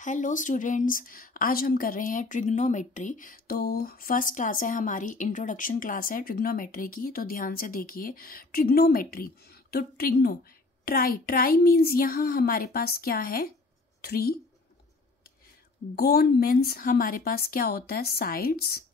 Hello students, आज हम कर रहे हैं ट्रिग्नोमेट्री। तो फर्स्ट क्लास है हमारी, इंट्रोडक्शन क्लास है ट्रिग्नोमेट्री की। तो ध्यान से देखिए ट्रिग्नोमेट्री। तो ट्राई मीन्स यहाँ हमारे पास क्या है 3। गोन मीन्स हमारे पास क्या होता है साइड्स।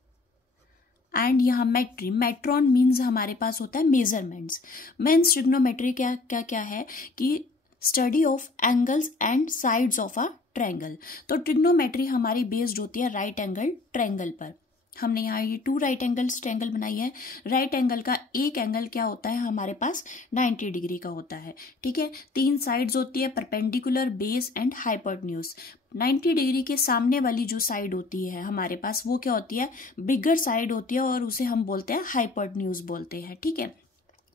एंड यहाँ मेट्रॉन मीन्स हमारे पास होता है मेजरमेंट्स। मीन्स ट्रिग्नोमेट्री क्या क्या क्या है कि study of angles and sides of a triangle. तो ट्रिग्नोमेट्री हमारी बेस्ड होती है राइट एंगल ट्रायंगल पर। हमने यहाँ ये 2 राइट एंगल्स ट्रायंगल बनाई है। राइट एंगल का एक एंगल क्या होता है हमारे पास 90 डिग्री का होता है। ठीक है, 3 साइड्स होती है perpendicular, base and hypotenuse. 90 degree के सामने वाली जो साइड होती है हमारे पास वो क्या होती है बिगर साइड होती है और उसे हम बोलते हैं हाइपोटेन्यूज बोलते हैं। ठीक है,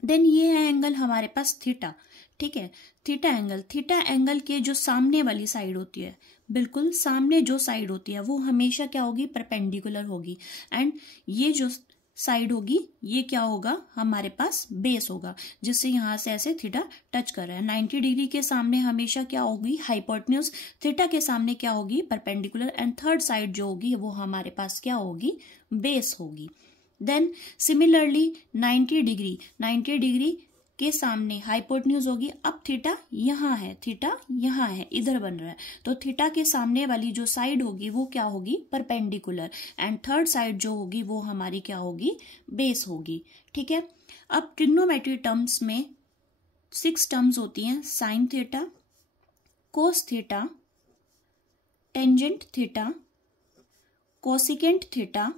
देन ये है एंगल हमारे पास थीटा। ठीक है, थीटा एंगल के जो सामने वाली साइड होती है, बिल्कुल सामने जो साइड होती है वो हमेशा क्या होगी परपेंडिकुलर होगी। एंड ये जो साइड होगी ये क्या होगा हमारे पास बेस होगा, जिससे यहां से ऐसे थीटा टच कर रहा है। 90 डिग्री के सामने हमेशा क्या होगी हाइपोटेन्यूज, थीटा के सामने क्या होगी परपेंडिकुलर, एंड थर्ड साइड जो होगी वो हमारे पास क्या होगी बेस होगी। देन सिमिलरली 90 डिग्री के सामने हाइपोटेन्यूज होगी। अब थीटा यहाँ है, इधर बन रहा है। तो थीटा के सामने वाली जो साइड होगी वो क्या होगी परपेंडिकुलर, एंड थर्ड साइड जो होगी वो हमारी क्या होगी बेस होगी। ठीक है, अब ट्रिग्नोमेट्री टर्म्स में 6 टर्म्स होती हैं, sine theta, cos theta, tangent theta, cosecant theta,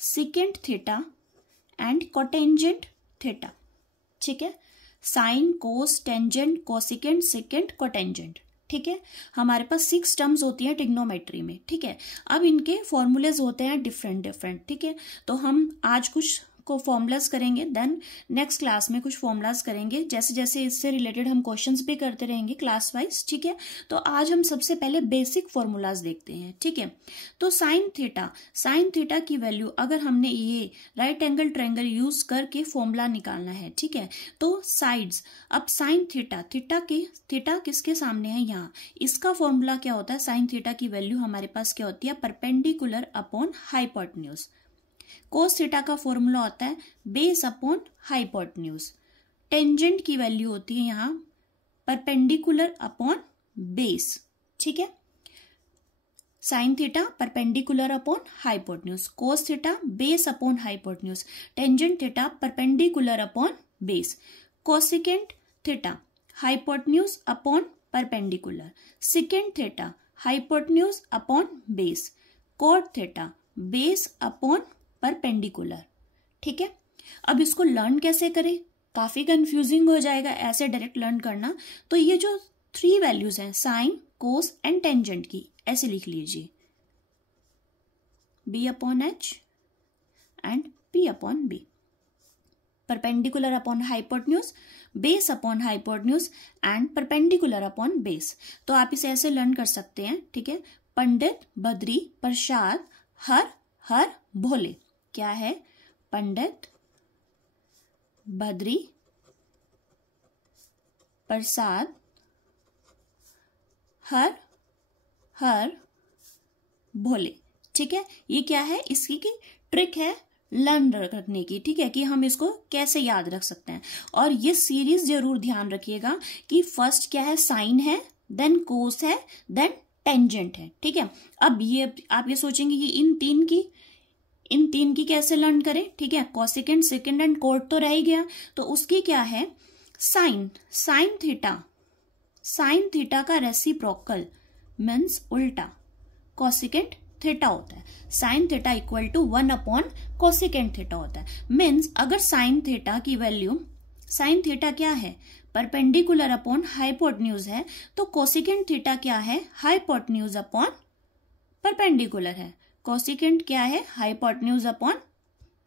secant theta and cotangent theta. ठीक है, साइन, कोस, टेंजेंट, कोसिकेंट, सिकेंट, कोटेंजेंट। ठीक है, हमारे पास 6 टर्म्स होती हैं ट्रिग्नोमेट्री में। ठीक है, अब इनके फॉर्मूलेज होते हैं डिफरेंट। ठीक है, तो हम आज कुछ को फॉर्मूलाज करेंगे, देन नेक्स्ट क्लास में कुछ फॉर्मूलाज करेंगे, जैसे जैसे इससे रिलेटेड हम क्वेश्चंस भी करते रहेंगे क्लास वाइज। ठीक है, तो आज हम सबसे पहले बेसिक फॉर्मूलाज देखते हैं। ठीक है, तो साइन थीटा की वैल्यू अगर हमने ये राइट एंगल ट्रायंगल यूज करके फॉर्मूला निकालना है, ठीक है, तो साइड्स, अब साइन थीटा किसके सामने है यहाँ, इसका फॉर्मूला क्या होता है साइन थीटा की वैल्यू हमारे पास क्या होती है perpendicular upon hypotenuse. Cos theta का फॉर्मूला होता है बेस अपॉन हाइपोटेन्यूज। टेंजेंट की वैल्यू होती है यहाँ परपेंडिकुलर अपॉन बेस। ठीक है, sine theta perpendicular upon hypotenuse, cos theta base upon hypotenuse, tangent theta perpendicular upon base, cosecant theta hypotenuse upon perpendicular, secant theta hypotenuse upon base, cot theta base upon perpendicular. ठीक है, अब इसको learn कैसे करें, काफी confusing हो जाएगा ऐसे डायरेक्ट लर्न करना। तो ये जो 3 वैल्यूज हैं साइन, कोस एंड टेंजेंट की, ऐसे लिख लीजिए b upon h and p upon b, perpendicular upon hypotenuse, base upon hypotenuse and perpendicular upon base. तो आप इसे ऐसे लर्न कर सकते हैं। ठीक है, पंडित, बद्री, प्रसाद, हर भोले। क्या है पंडित, बद्री, प्रसाद, हर भोले। ठीक है, ये क्या है इसकी की ट्रिक है लर्न रखने की। ठीक है, कि हम इसको कैसे याद रख सकते हैं। और ये सीरीज जरूर ध्यान रखिएगा कि फर्स्ट क्या है साइन है, देन कोस है, देन टेंजेंट है। ठीक है, अब ये आप ये सोचेंगे कि इन तीन की कैसे लर्न करें। ठीक है, कोसिकेंट, सिकेंट एंड कोट तो रह ही गया, तो उसकी क्या है साइन थीटा का रेसिप्रोकल मीन्स उल्टा कोसिकेंट थीटा होता है। Sine theta equal to 1 upon cosecant theta होता है। मीन्स अगर साइन थीटा की वैल्यू, साइन थीटा क्या है परपेंडिकुलर अपॉन हाइपोटेन्यूज है, तो कोसिकेंट थीटा क्या है हाइपोटेन्यूज अपॉन परपेंडिकुलर है। कोसिकेंट क्या है हाइपोटेन्यूज अपॉन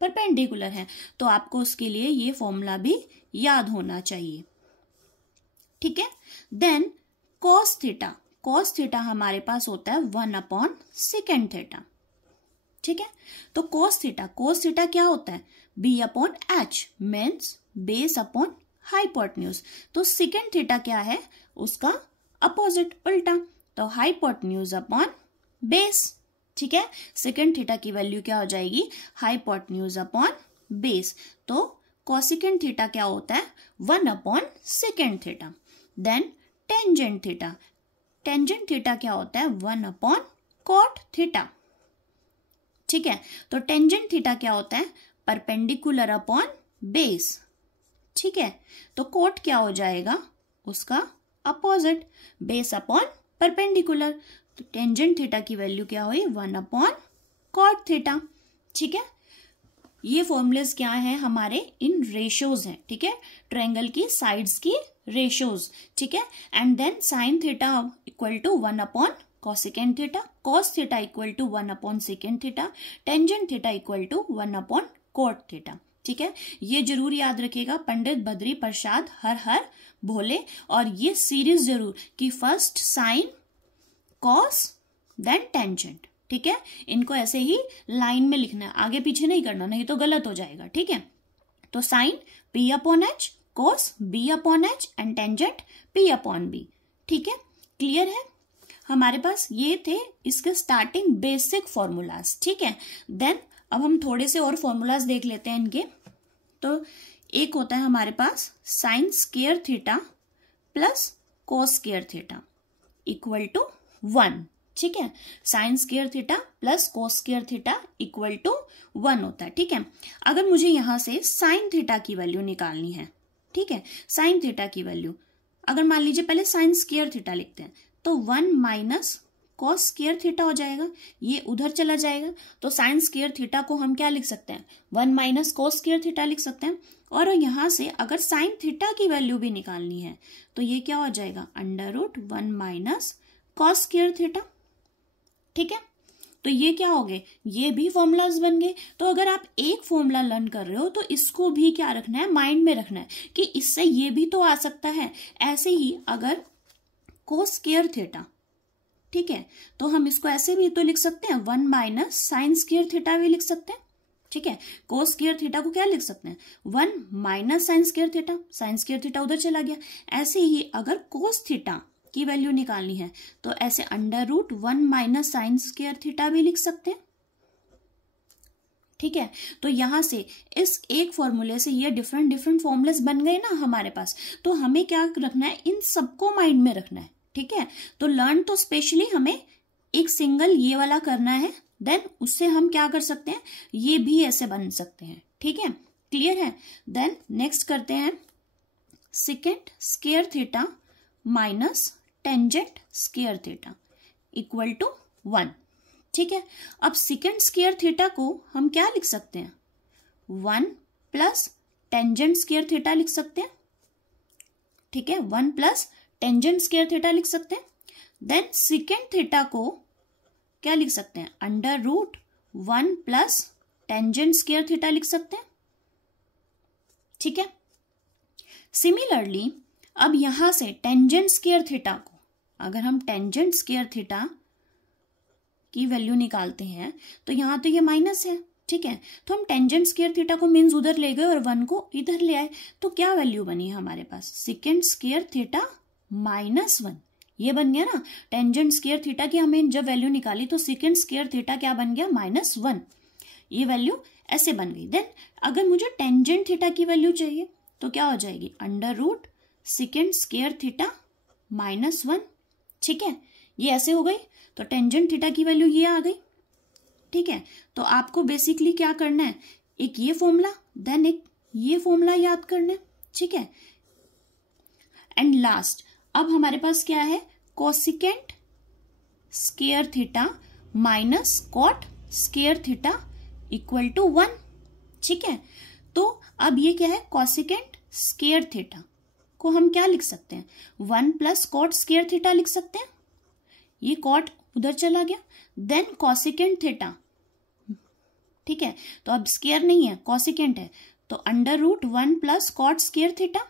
परपेंडिकुलर है। तो आपको उसके लिए ये फॉर्मूला भी याद होना चाहिए। ठीक है, देन कोस थीटा हमारे पास होता है 1 अपॉन सिकेंट थीटा। ठीक है, तो कोस थीटा क्या होता है b upon h means base upon hypotenuse. तो सिकेंट थीटा क्या है उसका अपोजिट उल्टा। तो हाइपोटेन्यूज अपॉन बेस। ठीक है, सेकेंड थीटा की वैल्यू क्या हो जाएगी, हाइपोटेन्यूज अपॉन बेस। तो कोसेकेंट थीटा क्या होता है, 1 upon secant theta. Then tangent theta, tangent theta क्या होता है, 1 अपॉन कॉट थीटा। ठीक है, तो टेंजेंट थीटा क्या होता है, परपेंडिकुलर अपॉन बेस। ठीक है, तो कोट क्या हो जाएगा, उसका अपोजिट, बेस अपॉन परपेंडिकुलर। तो टेंजेंट थीटा की वैल्यू क्या हुई, 1 अपॉन कॉट थीटा। ठीक है, ये फॉर्मूलेस क्या है हमारे, इन रेशियोज हैं। ठीक है, ट्रायंगल की साइड्स की रेशियोज। ठीक है, and then sine theta equal to 1 upon cosecant theta, cos theta equal to 1 upon secant theta, tangent theta equal to 1 upon cot theta. ठीक है, ये जरूर याद रखिएगा, पंडित बद्री प्रसाद हर हर भोले। और ये सीरीज जरूर कि first sine, cos, then tangent. ठीक है, इनको ऐसे ही लाइन में लिखना है, आगे पीछे नहीं करना, नहीं तो गलत हो जाएगा। ठीक है, तो sine P upon H, cos B upon H and tangent P upon B। ठीक है, क्लियर है। हमारे पास ये थे इसके स्टार्टिंग बेसिक फॉर्मूलाज। ठीक है, देन अब हम थोड़े से और फॉर्मूलाज देख लेते हैं इनके। तो एक होता है हमारे पास sine square theta plus cos square theta equal to 1। ठीक है, sine square theta plus cos square theta equal to 1 होता है। ठीक है, अगर मुझे यहां से साइन थीटा की वैल्यू निकालनी है, ठीक है, साइन थीटा की वैल्यू अगर मान लीजिए पहले साइन स्क्वायर थीटा लिखते हैं, तो 1 माइनस कॉस स्क्वायर थीटा हो जाएगा, ये उधर चला जाएगा। तो साइन स्क्वायर थीटा को हम क्या लिख सकते हैं, 1 माइनस कॉस स्क्वायर थीटा लिख सकते हैं। और यहां से अगर साइन थीटा की वैल्यू भी निकालनी है तो ये क्या हो जाएगा, √1 माइनस कॉस स्क्वायर थीटा। ठीक है, तो ये क्या हो गए, ये भी फॉर्मूलाज बन गए। तो अगर आप एक फॉर्मूला लर्न कर रहे हो तो इसको भी क्या रखना है, माइंड में रखना है कि इससे ये भी तो आ सकता है। ऐसे ही अगर कोस स्क्वायर थीटा, ठीक है, तो हम इसको ऐसे भी तो लिख सकते हैं, 1 माइनस साइन स्क्वायर थीटा भी लिख सकते हैं। ठीक है, कोस स्क्वायर थीटा को क्या लिख सकते हैं, 1 minus sign square theta, sign square theta उधर चला गया। ऐसे ही अगर कोस थीटा की वैल्यू निकालनी है तो ऐसे √1 माइनस साइन स्क्वायर थीटा भी लिख सकते हैं। ठीक है, तो यहां से इस एक फॉर्मूले से ये डिफरेंट डिफरेंट फॉर्मूलेस बन गए ना हमारे पास। तो हमें क्या रखना है, इन सबको माइंड में रखना है। ठीक है, तो लर्न तो स्पेशली हमें एक सिंगल ये वाला करना है, देन उससे हम क्या कर सकते हैं, ये भी ऐसे बन सकते हैं। ठीक है, क्लियर है। देन नेक्स्ट करते हैं secant square theta minus tangent square theta equal to 1। ठीक है, अब सेकेंड स्क्वायर थीटा को हम क्या लिख सकते हैं, 1 प्लस टेंजेंट स्क्वायर थीटा लिख सकते हैं। ठीक है, 1 प्लस टेंजेंट स्क्वायर थीटा लिख सकते हैं। देन सेकेंड थीटा को क्या लिख सकते हैं, √1 प्लस टेंजेंट स्क्वायर थीटा लिख सकते हैं। ठीक है, सिमिलरली अब यहां से टेंजेंट स्क्वायर थीटा को अगर हम टेंजेंट स्क्वायर थीटा की वैल्यू निकालते हैं तो यहां तो ये माइनस है। ठीक है, तो हम टेंजेंट स्क्वायर थीटा को मीन्स उधर ले गए और 1 को इधर ले आए, तो क्या वैल्यू बनी हमारे पास, सेकेंड स्क्वायर थीटा -1। ये बन गया ना, टेंजेंट स्क्वायर थीटा की हमें जब वैल्यू निकाली तो सेकेंड स्क्वायर थीटा क्या बन गया, -1। ये वैल्यू ऐसे बन गई। देन अगर मुझे टेंजेंट थीटा की वैल्यू चाहिए तो क्या हो जाएगी, √सेकेंड स्क्वायर थीटा -1। ठीक है, ये ऐसे हो गई, तो टेंजेंट थीटा की वैल्यू ये आ गई। ठीक है, तो आपको बेसिकली क्या करना है, एक ये फॉर्मूला देन एक ये फॉर्मूला याद करना है। ठीक है, एंड लास्ट अब हमारे पास क्या है, cosecant square theta minus cot square theta equal to 1। ठीक है, तो अब ये क्या है, कोसेकेंट स्क्वायर थीटा को हम क्या लिख सकते हैं, 1 प्लस कॉट स्क्वायर थीटा लिख सकते हैं। ये कॉट उधर चला गया। देन कोसेकेंट थीटा, ठीक है, तो अब स्क्वायर नहीं है, कोसेकेंट है, तो √1 प्लस कॉट स्क्वायर थीटा।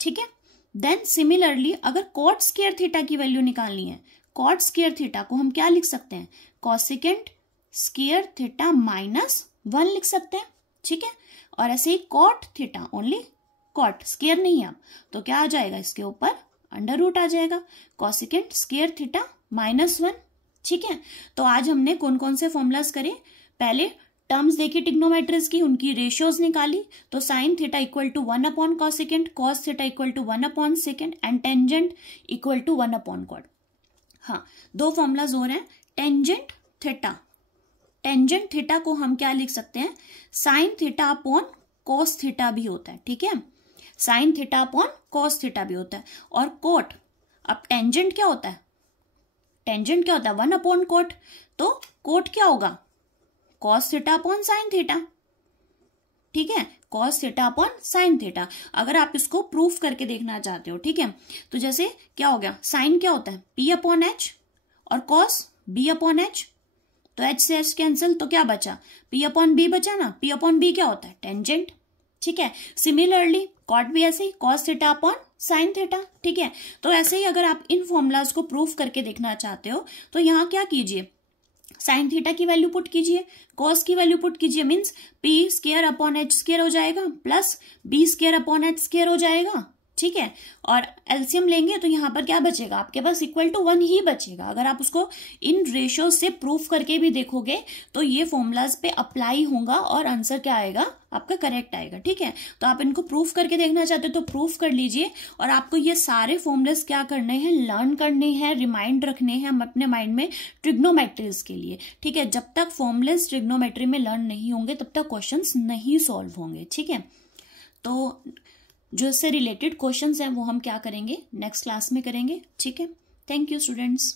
ठीक है, देन सिमिलरली अगर कॉट स्क्वायर थीटा की वैल्यू निकालनी है, कॉट स्क्वायर थीटा को हम क्या लिख सकते हैं, कोसेकेंट स्क्वायर थीटा -1 लिख सकते हैं। ठीक है, और ऐसे ही cot theta, only cot, square नहीं है अब, तो क्या आ जाएगा इसके ऊपर अंडर रूट आ जाएगा, कॉसेकेंट स्क्वायर थीटा -1। ठीक है, तो आज हमने कौन कौन से फॉर्मूलाज करे, पहले टर्म्स देखी ट्रिग्नोमेट्रीज की, उनकी रेशियोज निकाली। तो sine theta equal to 1 upon cosecant, cos theta equal to 1 upon secant and tangent equal to 1 upon cot. हाँ, दो फॉर्मूलाज और हैं। टेंजेंट थीटा, टेंजेंट थीटा को हम क्या लिख सकते हैं, sine theta upon cos theta भी होता है। ठीक है, sine theta upon cos theta भी होता है। और कोट, अब टेंजेंट क्या होता है, टेंजेंट क्या होता है, 1 अपॉन कोट, तो कोट क्या होगा, cos theta upon sine theta. ठीक है, cos theta upon sine theta. अगर आप इसको प्रूफ करके देखना चाहते हो, ठीक है, तो जैसे क्या हो गया, साइन क्या होता है P अपॉन एच और कॉस B अपॉन एच, तो एच से एच कैंसिल, तो क्या बचा, P अपॉन B बचा ना, P अपॉन B क्या होता है, टेंजेंट। ठीक है, सिमिलरली कॉट भी ऐसे ही, cos theta upon sine theta. ठीक है, तो ऐसे ही अगर आप इन फॉर्मूलाज को प्रूफ करके देखना चाहते हो तो यहाँ क्या कीजिए, साइन थीटा की वैल्यू पुट कीजिए, कॉस की वैल्यू पुट कीजिए, means P square upon H square हो जाएगा plus B square upon H square हो जाएगा। ठीक है, और एलसीएम लेंगे तो यहाँ पर क्या बचेगा, आपके पास इक्वल टू 1 ही बचेगा। अगर आप उसको इन रेशियो से प्रूफ करके भी देखोगे तो ये फॉर्मूलाज पे अप्लाई होगा और आंसर क्या आएगा, आपका करेक्ट आएगा। ठीक है, तो आप इनको प्रूफ करके देखना चाहते हो तो प्रूफ कर लीजिए। और आपको ये सारे फॉर्मूलाज क्या करने हैं, लर्न करने हैं, रिमाइंड रखने हैं हम अपने माइंड में ट्रिग्नोमेट्रीज के लिए। ठीक है, जब तक फॉर्मूलाज ट्रिग्नोमेट्री में लर्न नहीं होंगे तब तक क्वेश्चंस नहीं सॉल्व होंगे। ठीक है, तो जो इससे रिलेटेड क्वेश्चंस हैं वो हम क्या करेंगे, नेक्स्ट क्लास में करेंगे। ठीक है, थैंक यू स्टूडेंट्स।